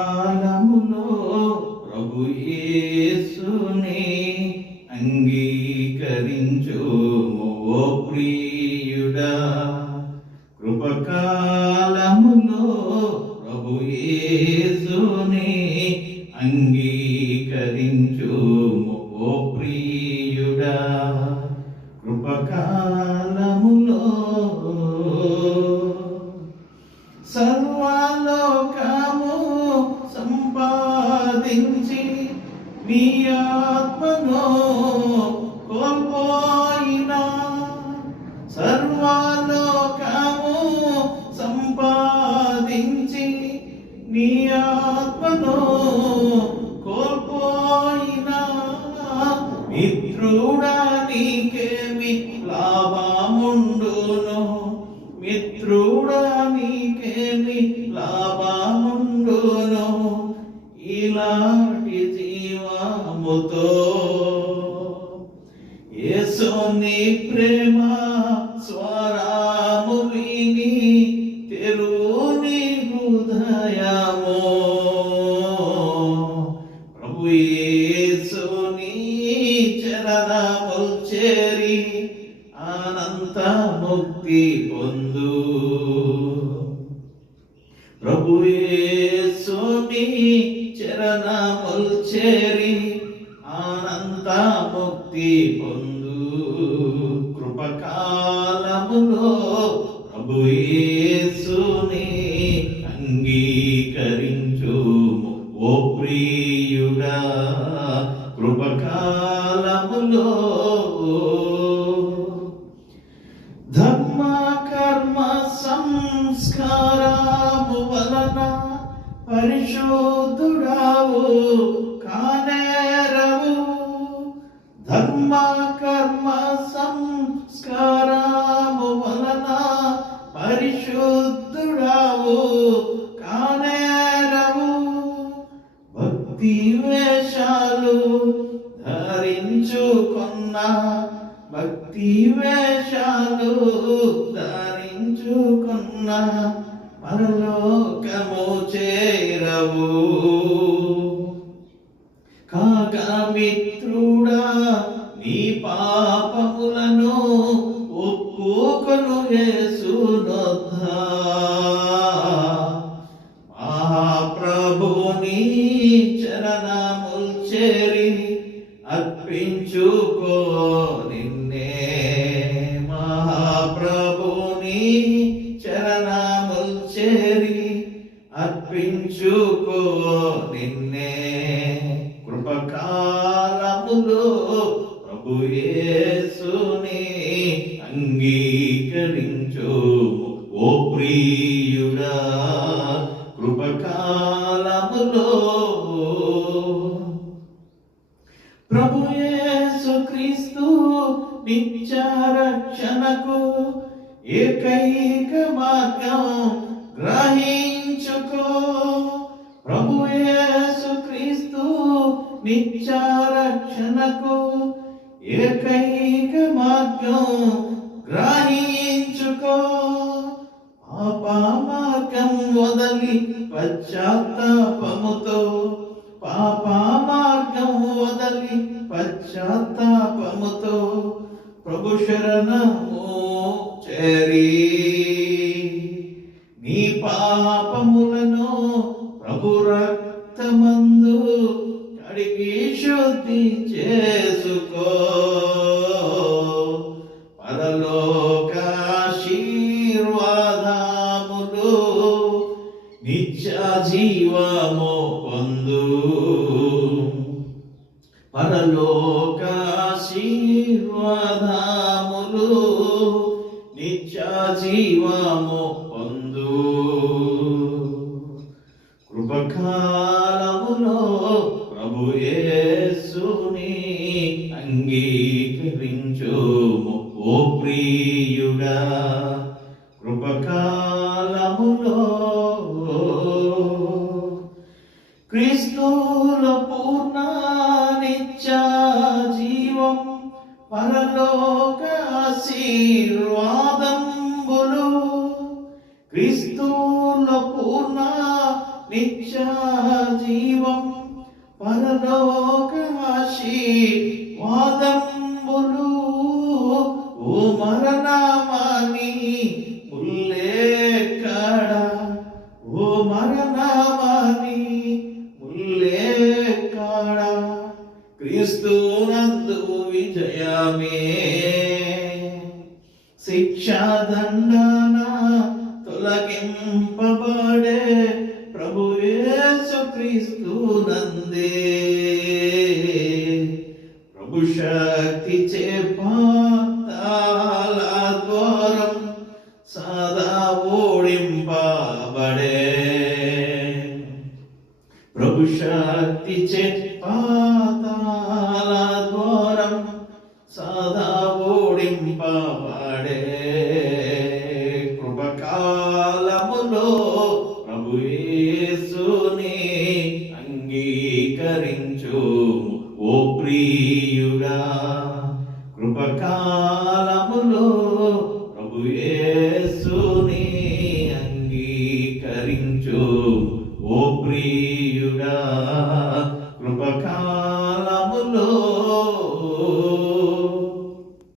కాలములో ప్రభు యేసుని అంగీకరించుము ఓ ప్రియుడా. కృపకాలములో ప్రభు యేసుని అంగీకరించుము ఓ ప్రియుడా. కృపకాలములో సర్వలోకము సంపాదించి నీ ఆత్మను కోల్పోయినా, సర్వలోకము సంపాదించి నీ ఆత్మను కోల్పోయినా, మిత్రుడా నీకేమి లాభముండును, మిత్రుడా నీకేమి లాభముండును, ఇలాంటి జీవముతో యేసుని ప్రేమ స్వరము విని తెరువుని హృదయము. ప్రభు యేసుని చరణములు చేరి అనంత ముక్తి పొందు. ప్రభు యేసుని చరణములు చేరి అనంత ముక్తి పొందు. కృపకాలములో ప్రభు యేసుని అంగీకరించుము ఓ ప్రియుడా. కృపకాలములో ధర్మ కర్మ సంస్కారము వలన పరిశుద్ధుడావు కానేరవు. ధర్మ కర్మ సంస్కారము వలన పరిశుద్ధుడావు కానేరవు. భక్తి వేషాలు ధరించుకున్న, భక్తి వేషాలు ధరించుకున్న పరలోకము చేరవు. కాక మిత్రుడా నీ పాపములను ఒప్పుకొను యేసునొద్ద. మహాప్రభుని చరణములు చేరి అర్పించుకో నిన్నే. మహాప్రభుని చరణములు చేరి అర్పించుకో నిన్నే. కృపకాలములో ప్రభు యేసుని అంగీకరించుము ఓ ప్రియుడా. కృపకాలములో ప్రభు యేసు క్రీస్తు నిత్య రక్షణకు ఏకైక మార్గం గ్రహించుకో. ప్రభు యేసు క్రీస్తు నిత్య రక్షణకు ఏకైక మార్గం గ్రహించుకో. పాప మార్గం వదలి పశ్చాత్తాపముతో, పాప మార్గం వదలి పశ్చాత్తాపముతో ప్రభు శరణము చేరి నీ పాపములను ప్రభు రక్తమందు కడిగి శుద్ధి చేసుకో. పరలోక ఆశీర్వాదములు నిత్య జీవము పొందు. పరలోక ఆశీర్వాదములు నిత్య జీవము పొందు. కృపకాలములో ప్రభు యేసుని అంగీకరించుము ఓ ప్రియుడా. కృపకాలములో క్రీస్తులో పూర్ణ నిత్య జీవం, పరలోక ఆశీర్వాదంబులు. క్రీస్తులో పూర్ణ నిత్య జీవం పరలోక ఆశీర్వాదంబులు ఓ మరణమాని ముల్లెక్కడ ఓ మరణమాని ముల్లెక్కడ క్రీస్తునందు విజయమే శిక్షా దండన తొలగింపబడే ప్రభు యేసు క్రీస్తు నందే ప్రభు శక్తి చేపాతాల ద్వారం సదా ఓడింపబడే ప్రభు శక్తి చేపాతాల ద్వారం సదా ఓడింపబడే కృపకాలములో ప్రభు యేసుని అంగీకరించు ఓ ప్రియుడా కృపకాలములో